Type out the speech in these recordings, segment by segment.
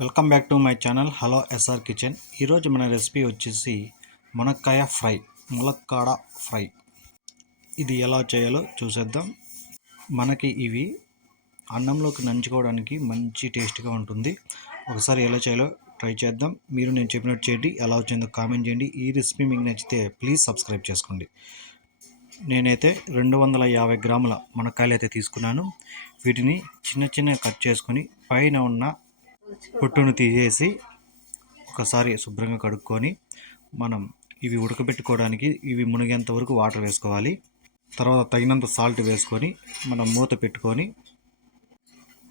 Welcome back to my channel hello SR kitchen. ఈరోజు మన recipe వచ్చేసి మునక్కాయ ఫ్రై, ములక్కాడ ఫ్రై. ఇది ఎలా చేయాలో చూసేద్దాం. మనకి ఇవి అన్నంలోకి నంచుకోవడానికి మంచి టేస్ట్గా ఉంటుంది. ఒకసారి ఎలా చేయాలో ట్రై చేద్దాం. మీరు నేను చెప్పినట్టు చేయండి, ఎలా వచ్చిందో కామెంట్ చేయండి. ఈ రెసిపీ మీకు నచ్చితే ప్లీజ్ సబ్స్క్రైబ్ చేసుకోండి. నేనైతే 250 గ్రాముల మునక్కాయలు అయితే తీసుకున్నాను. వీటిని చిన్న చిన్నగా కట్ చేసుకొని పైన ఉన్న పొట్టును తీసేసి ఒకసారి శుభ్రంగా కడుక్కొని మనం ఇవి ఉడకబెట్టుకోవడానికి ఇవి మునిగేంత వరకు వాటర్ వేసుకోవాలి. తర్వాత తగినంత సాల్ట్ వేసుకొని మనం మూత పెట్టుకొని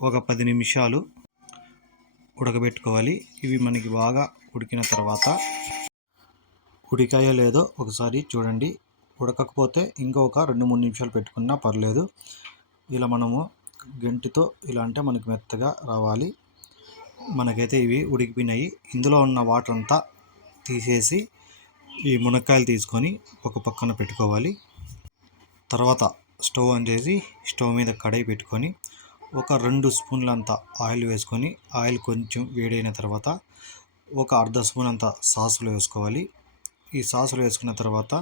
ఒక 10 నిమిషాలు ఉడకబెట్టుకోవాలి. ఇవి మనకి బాగా ఉడికిన తర్వాత ఉడికాయో లేదో ఒకసారి చూడండి. ఉడకకపోతే ఇంకొక 2-3 నిమిషాలు పెట్టుకున్నా పర్లేదు. ఇలా మనము గంటితో ఇలా అంటే మనకి మెత్తగా రావాలి. మనకైతే ఇవి ఉడికిపోయినాయి. ఇందులో ఉన్న వాటర్ అంతా తీసేసి ఈ మునక్కాయలు తీసుకొని ఒక పక్కన పెట్టుకోవాలి. తర్వాత స్టవ్ ఆన్ చేసి స్టవ్ మీద కడాయి పెట్టుకొని ఒక 2 స్పూన్లంత ఆయిల్ వేసుకొని ఆయిల్ కొంచెం వేడైన తర్వాత ఒక అర్ధ స్పూన్ అంత సాసులు వేసుకోవాలి. ఈ సాసులు వేసుకున్న తర్వాత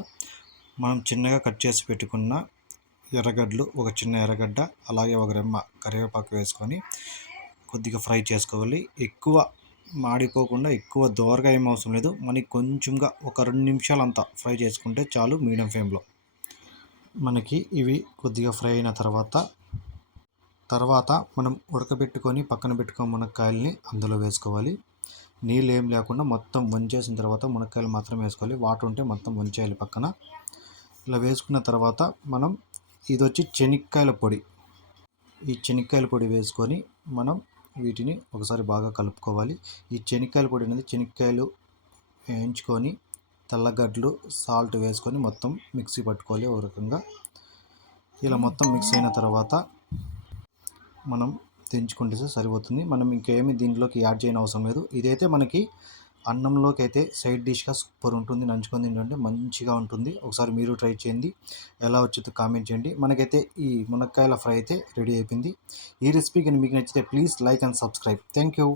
మనం చిన్నగా కట్ చేసి పెట్టుకున్న ఎర్రగడ్డలు, ఒక చిన్న ఎర్రగడ్డ, అలాగే ఒక రెమ్మ కరివేపాకు వేసుకొని కొద్దిగా ఫ్రై చేసుకోవాలి. ఎక్కువ మాడిపోకుండా ఎక్కువ దోరగా ఏం అవసరం లేదు. మనకి కొంచెంగా ఒక 2 నిమిషాలు అంతా ఫ్రై చేసుకుంటే చాలు మీడియం ఫ్లేమ్లో. మనకి ఇవి కొద్దిగా ఫ్రై అయిన తర్వాత మనం ఉడకబెట్టుకొని పక్కన పెట్టుకున్న మునక్కాయల్ని అందులో వేసుకోవాలి. నీళ్ళు ఏం లేకుండా మొత్తం వంచేసిన తర్వాత మునక్కాయలు మాత్రం వేసుకోవాలి. వాటర్ ఉంటే మొత్తం వంచేయాలి పక్కన. ఇలా వేసుకున్న తర్వాత మనం ఇది వచ్చి చెనిక్కాయల పొడి. ఈ చెనిక్కాయల పొడి వేసుకొని మనం వీటిని ఒకసారి బాగా కలుపుకోవాలి. ఈ చెనిక్కాయల పొడి అనేది చెనిక్కాయలు వేయించుకొని తెల్లగడ్డలు సాల్ట్ వేసుకొని మొత్తం మిక్సీ పట్టుకోవాలి. ఒక రకంగా ఇలా మొత్తం మిక్స్ అయిన తర్వాత మనం దించుకుంటే సరిపోతుంది. మనం ఇంకేమీ దీంట్లోకి యాడ్ చేయని అవసరం లేదు. ఇదైతే మనకి అన్నంలోకి అయితే సైడ్ డిష్గా సూపర్ ఉంటుంది. నంచుకొని తింటుంటే మంచిగా ఉంటుంది. ఒకసారి మీరు ట్రై చేయండి, ఎలా వచ్చిందో కామెంట్ చేయండి. మనకైతే ఈ మునక్కాయల ఫ్రై అయితే రెడీ అయిపోయింది. ఈ రెసిపీ కానీ మీకు నచ్చితే please like and subscribe. Thank you.